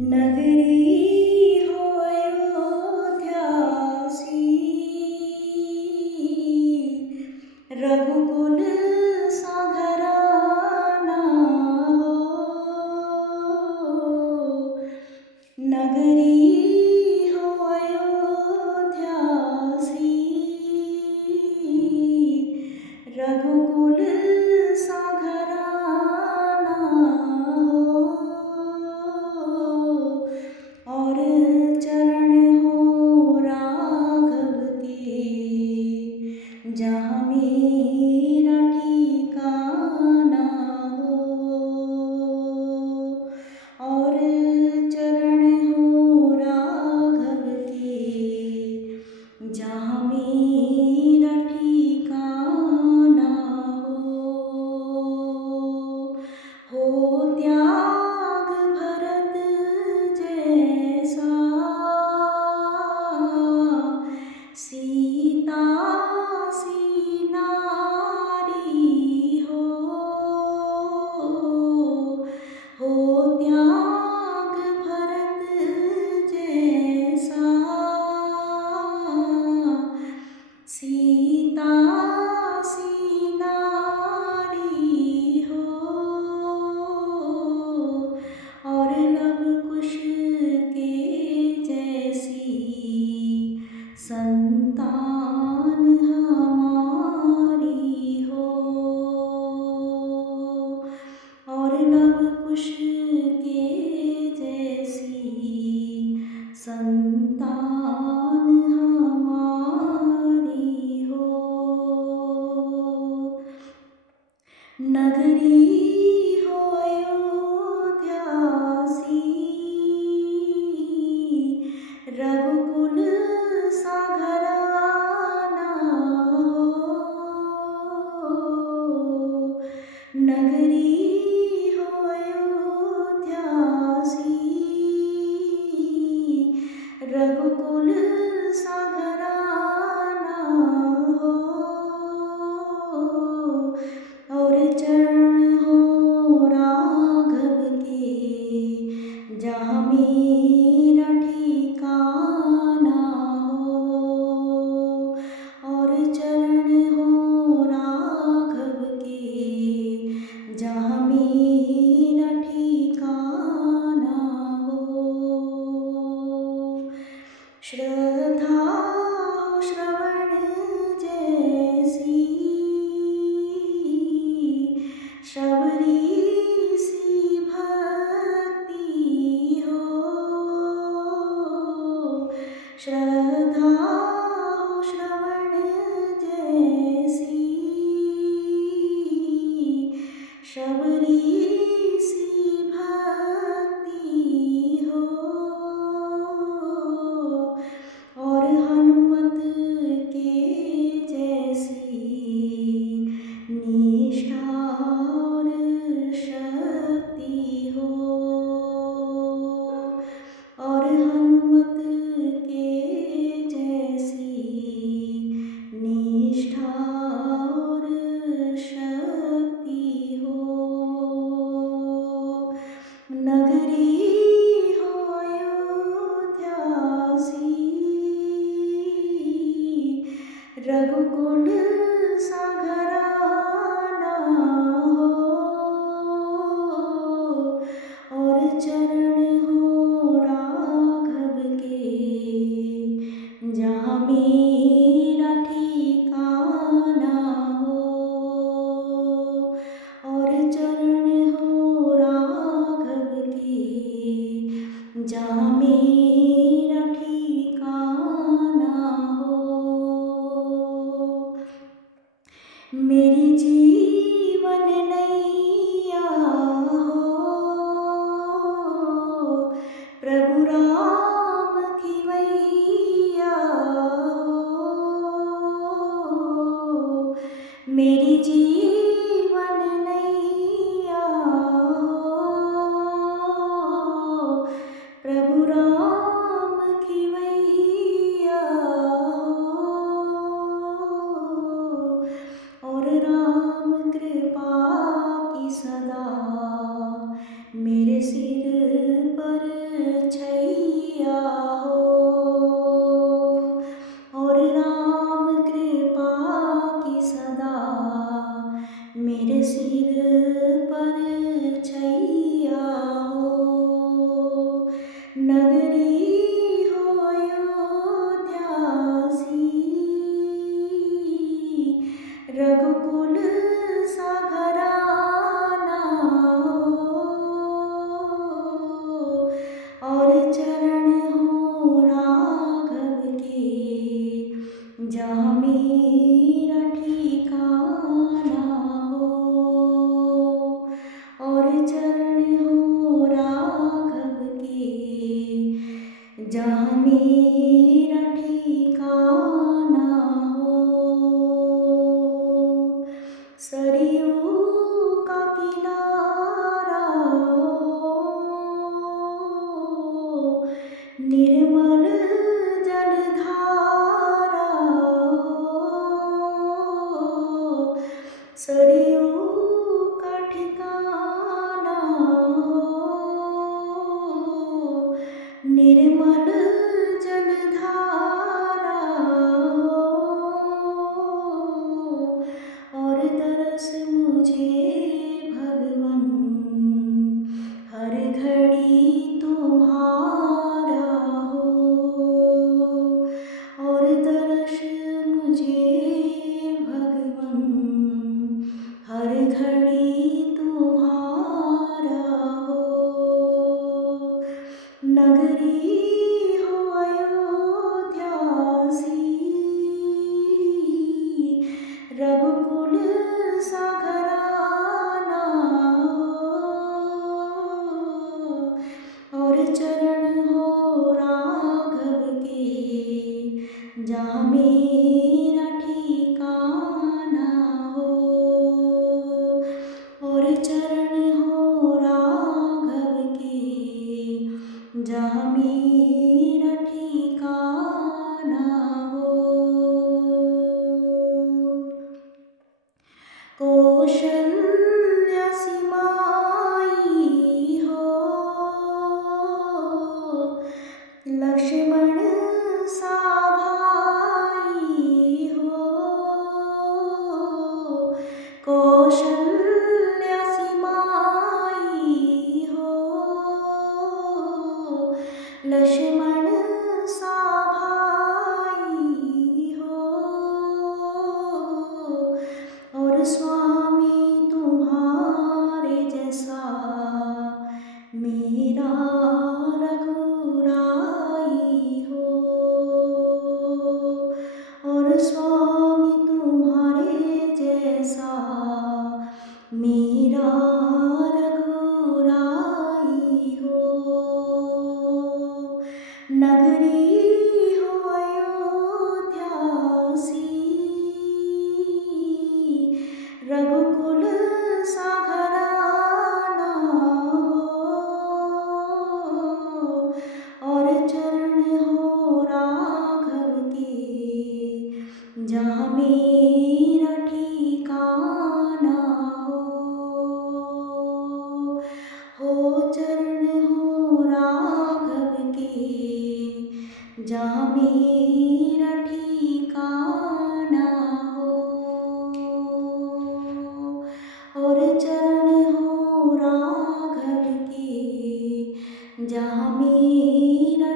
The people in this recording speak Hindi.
नगरी हो अयोध्या सी, रघुकुल सा घराना हो। नगरी हो अयोध्या सी, रघुकुल सा घराना हो। और चरण हो राघव के, जहाँ मेरा ठिकाना हो। और चरण हो राघव के, जहाँ मेरा ठिकाना हो त्याग भरत जैसा, सीता सी नारी हो त्याग भरत जैसा, सीता सी नारी हो। और लव कुश के जैसी संतान हमारी हो। और लव कुश के जैसी संतान हमारी हो। नगरी हो अयोध्या सी, रघुकुल सा घराना हो। नगरी हो अयोध्या सी, रघुकुल सा घराना हो। और चरण हो राघव के, जहाँ मेरा ठिकाना हो। और चरण हो राघव के, जहाँ मेरा ठिकाना हो। श्रद्धा हो श्रवण जैसी, शबरी सी भक्ति हो। श्रद्धा हो श्रवण जैसी, शबरी सी भक्ति हो। और हनुमत के जैसी निष्ठा और शक्ति हो। और हनुमत के नगरी हो अयोध्या सी, रघुकुल सा घराना हो, और चरण हो राघव के, जहाँ मेरा ठिकाना हो, और चरण हो राघव के, जहाँ मेरा ठिकाना हो। सरयू का किनारा हो, निर्मल जलधारा हो, सरयू का ठिकाना हो, निर्मल जलधारा हो, और तरस मुझे भगवन हर घड़ी तुम्हारा हो, और तरस मुझे भगवन हर घड़ी तुम्हारा हो। नगरी हो अयोध्या सी, रघुकुल सा घराना हो, और चरण हो राघव के, जहाँ मेरा ठिकाना हो, और चरण हो राघव के, जहाँ मेरा ठिकाना हो। कौशल्या सी माई हो, लक्ष्मण सा भाई हो, कौशल्या सी माई हो, लक्ष्मण सा भाई हो, और स्वामी तुम्हारे जैसा मेरा रघुराई हो, और स्वामी तुम्हारे जैसा मेरा रघुराई हो। नगरी हो अयोध्या सी, रघुकुल सा घराना हो, और चरण हो राघव के, जहाँ मेरा ठिकाना हो, चरण हो राघव के, जहाँ मेरा ठिकाना हो, और चरण हो राघव के, जहाँ मेरा